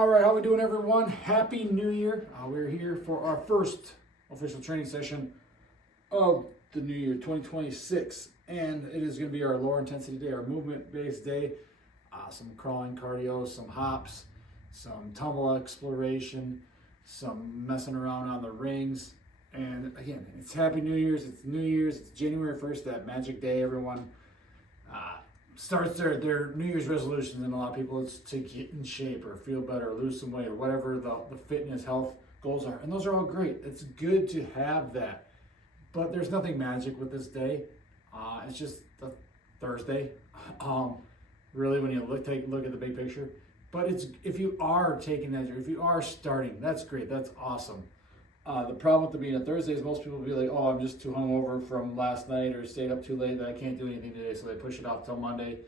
All right, how we doing, everyone? Happy New Year. We're here for our first official training session of the new year 2026, and it is going to be our lower intensity day, our movement-based day. Some crawling cardio, some hops, some tumble exploration, some messing around on the rings. And again, it's Happy New Year's. It's New Year's. It's January 1st, that magic day. Everyone starts their New Year's resolutions, and a lot of people, it's to get in shape or feel better, or lose some weight, or whatever the fitness, health goals are. And those are all great. It's good to have that. But there's nothing magic with this day. It's just a Thursday. Really, when you take a look at the big picture. But it's, if you are taking that, if you are starting, that's great. That's awesome. The problem with it being a Thursday is most people will be like, oh, I'm just too hungover from last night or stayed up too late that I can't do anything today, so they push it off till Monday,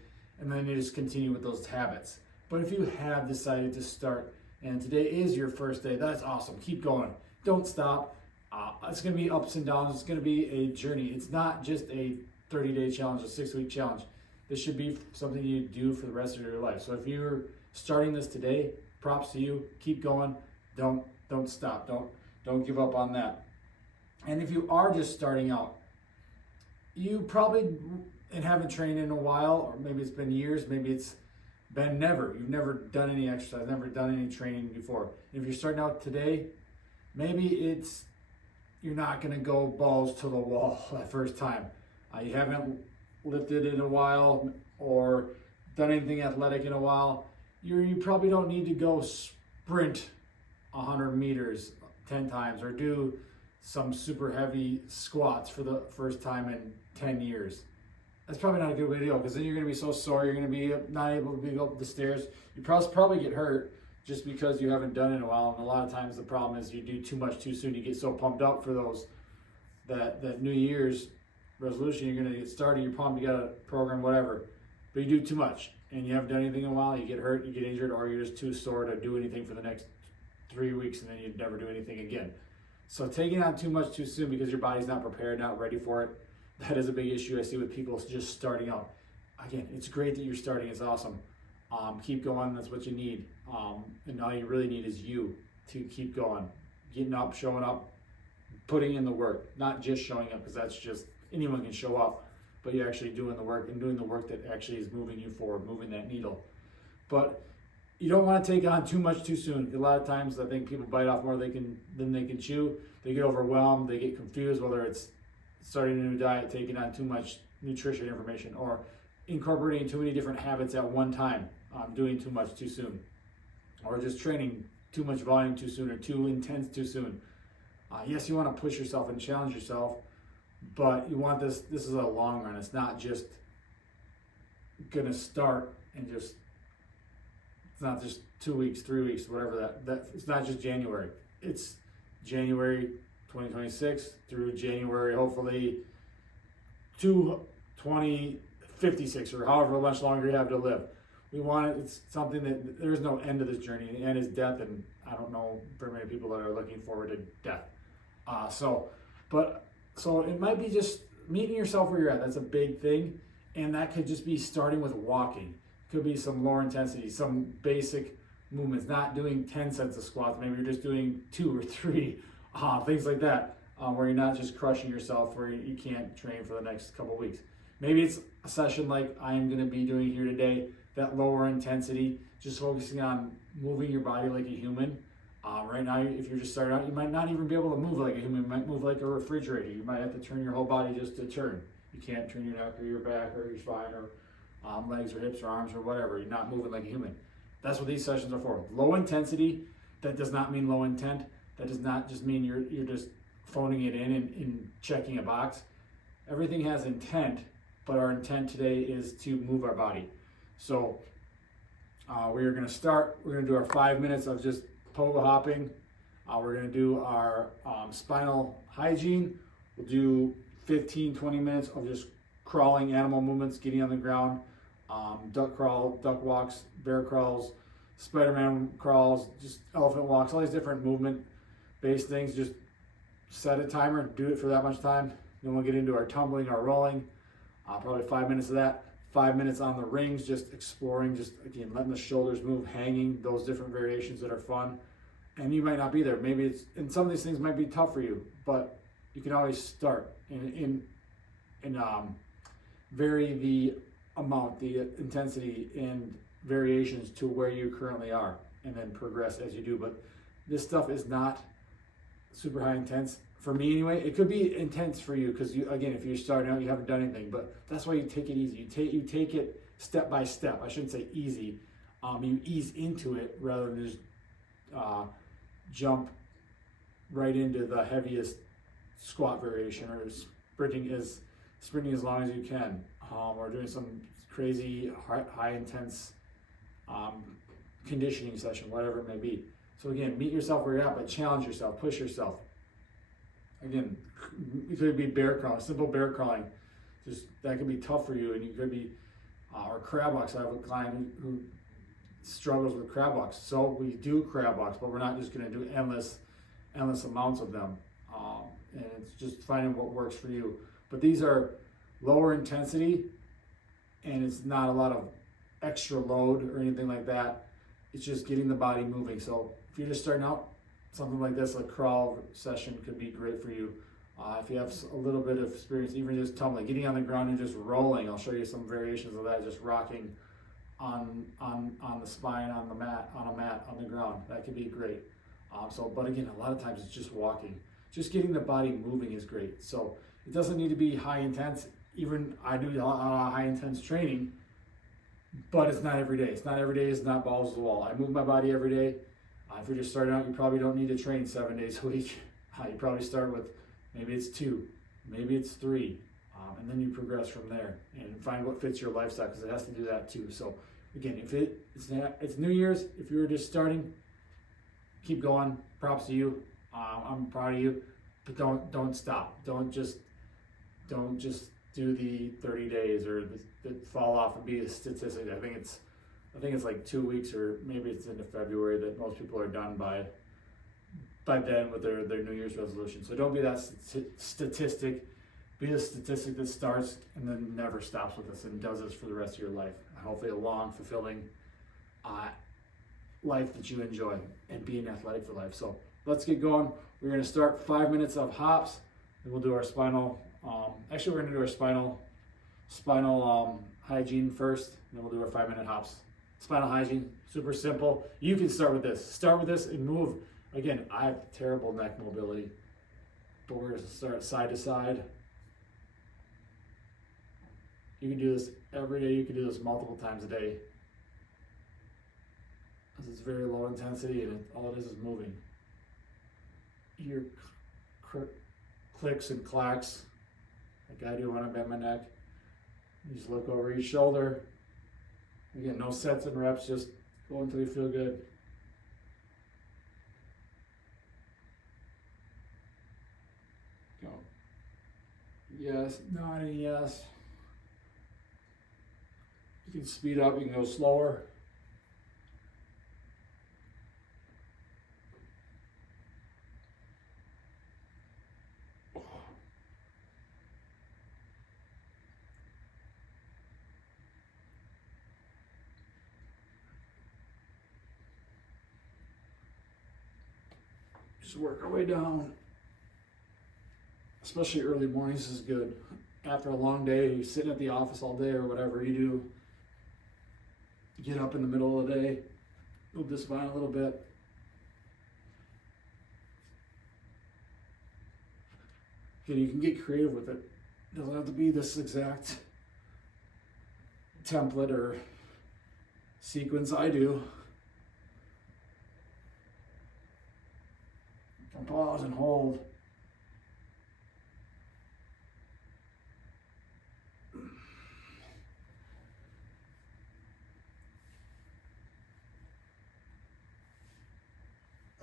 and then you just continue with those habits. But if you have decided to start, and today is your first day, that's awesome. Keep going. Don't stop. It's going to be ups and downs. It's going to be a journey. It's not just a 30-day challenge, a 6-week challenge. This should be something you do for the rest of your life. So if you're starting this today, props to you. Keep going. Don't stop. Don't give up on that. And if you are just starting out, you probably haven't trained in a while, or maybe it's been years, maybe it's been never. You've never done any exercise, never done any training before. If you're starting out today, maybe you're not going to go balls to the wall that first time. You haven't lifted in a while or done anything athletic in a while. You probably don't need to go sprint 100 meters 10 times or do some super heavy squats for the first time in 10 years. That's probably not a good way to go, because then you're going to be so sore, you're going to be not able to go up the stairs. You probably get hurt just because you haven't done it in a while. And a lot of times the problem is you do too much too soon. You get so pumped up for that New Year's resolution. You're going to get started, you're pumped, you got a program, whatever, but you do too much and you haven't done anything in a while. You get hurt, you get injured, or you're just too sore to do anything for the next 3 weeks, and then you'd never do anything again. So taking on too much too soon because your body's not prepared, not ready for it, that is a big issue I see with people just starting out. Again, it's great that you're starting, it's awesome. Keep going, that's what you need. And all you really need is you to keep going, getting up, showing up, putting in the work, not just showing up, because that's just, anyone can show up, but you're actually doing the work, and doing the work that actually is moving you forward, moving that needle. But you don't want to take on too much too soon. A lot of times I think people bite off more than they can chew. They get overwhelmed, they get confused, whether it's starting a new diet, taking on too much nutrition information, or incorporating too many different habits at one time, doing too much too soon, or just training too much volume too soon, or too intense too soon. Yes, you want to push yourself and challenge yourself, but you want this is a long run. It's not just gonna start and just, it's not just 2 weeks, 3 weeks, whatever that it's not just January. It's January 2026 through January, hopefully, to 2056, or however much longer you have to live. We want it, it's something that there's no end to this journey. The end is death, and I don't know very many people that are looking forward to death. So it might be just meeting yourself where you're at. That's a big thing, and that could just be starting with walking. Could be some lower intensity, some basic movements, not doing 10 sets of squats. Maybe you're just doing 2 or 3, things like that, where you're not just crushing yourself, where you can't train for the next couple of weeks. Maybe it's a session like I am going to be doing here today, that lower intensity, just focusing on moving your body like a human. Right now, if you're just starting out, you might not even be able to move like a human. You might move like a refrigerator. You might have to turn your whole body just to turn. You can't turn your neck or your back or your spine or legs or hips or arms or whatever. You're not moving like a human. That's what these sessions are for. Low intensity, that does not mean low intent. That does not just mean you're just phoning it in and checking a box. Everything has intent, but our intent today is to move our body. So we are going to start, we're going to do our 5 minutes of just pogo hopping. We're going to do our spinal hygiene. We'll do 15, 20 minutes of just crawling, animal movements, getting on the ground, duck crawl, duck walks, bear crawls, Spider-Man crawls, just elephant walks, all these different movement-based things. Just set a timer, do it for that much time. Then we'll get into our tumbling, our rolling, probably 5 minutes of that. 5 minutes on the rings, just exploring, just again, letting the shoulders move, hanging, those different variations that are fun. And you might not be there. Maybe it's, and some of these things might be tough for you, but you can always start and vary the amount, the intensity and variations to where you currently are, and then progress as you do. But this stuff is not super high intense for me anyway. It could be intense for you because you, again, if you're starting out, you haven't done anything, but that's why you take it easy. You take it step by step. I shouldn't say easy. You ease into it rather than just jump right into the heaviest squat variation, or sprinting as long as you can, or doing some crazy high intense conditioning session, whatever it may be. So again, meet yourself where you're at, but challenge yourself, push yourself. Again, it could be bear crawling, simple bear crawling. Just that could be tough for you, and you could be, or crab walks. I have a client who struggles with crab walks. So we do crab walks, but we're not just going to do endless amounts of them. And it's just finding what works for you. But these are lower intensity, and it's not a lot of extra load or anything like that. It's just getting the body moving. So if you're just starting out, something like this, like crawl session, could be great for you. If you have a little bit of experience, even just tumbling, getting on the ground and just rolling, I'll show you some variations of that, just rocking on the spine, on a mat, on the ground. That could be great. But again, a lot of times it's just walking. Just getting the body moving is great. So it doesn't need to be high intense. Even I do a lot of high intense training, but it's not every day. It's not every day. It's not balls to the wall. I move my body every day. If you're just starting out, you probably don't need to train 7 days a week. You probably start with, maybe it's 2, maybe it's 3, and then you progress from there and find what fits your lifestyle, because it has to do that too. So again, if it's New Year's, if you're just starting, keep going. Props to you. I'm proud of you, but don't stop. Don't just do the 30 days or the fall off and be a statistic. I think it's like 2 weeks, or maybe it's into February that most people are done by then with their New Year's resolution. So don't be that statistic. Be the statistic that starts and then never stops with us and does this for the rest of your life. Hopefully a long, fulfilling life that you enjoy, and being athletic for life. So let's get going. We're going to start 5 minutes of hops, and we'll do our spinal. Actually, we're going to do our spinal hygiene first, and then we'll do our 5-minute hops. Spinal hygiene, super simple. You can start with this. Start with this and move. Again, I have terrible neck mobility, but we're going to start side to side. You can do this every day. You can do this multiple times a day. This is very low intensity, and all it is moving. Ear clicks and clacks, like I do when I bend my neck. You just look over each shoulder. Again, no sets and reps, just go until you feel good. Go. Yes, nodding, yes. You can speed up, you can go slower. Just work our way down. Especially early mornings is good. After a long day, you're sitting at the office all day or whatever you do, get up in the middle of the day, move the spine a little bit. Okay, you can get creative with it. It doesn't have to be this exact template or sequence I do. You can pause and hold.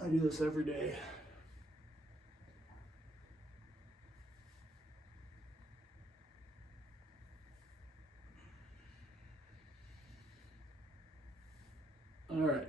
I do this every day. All right.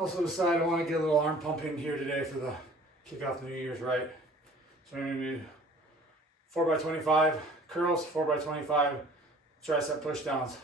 Also decided I want to get a little arm pumping here today for the kick off the New Year's, right? So I'm going to do 4x25 curls, 4x25 tricep push downs.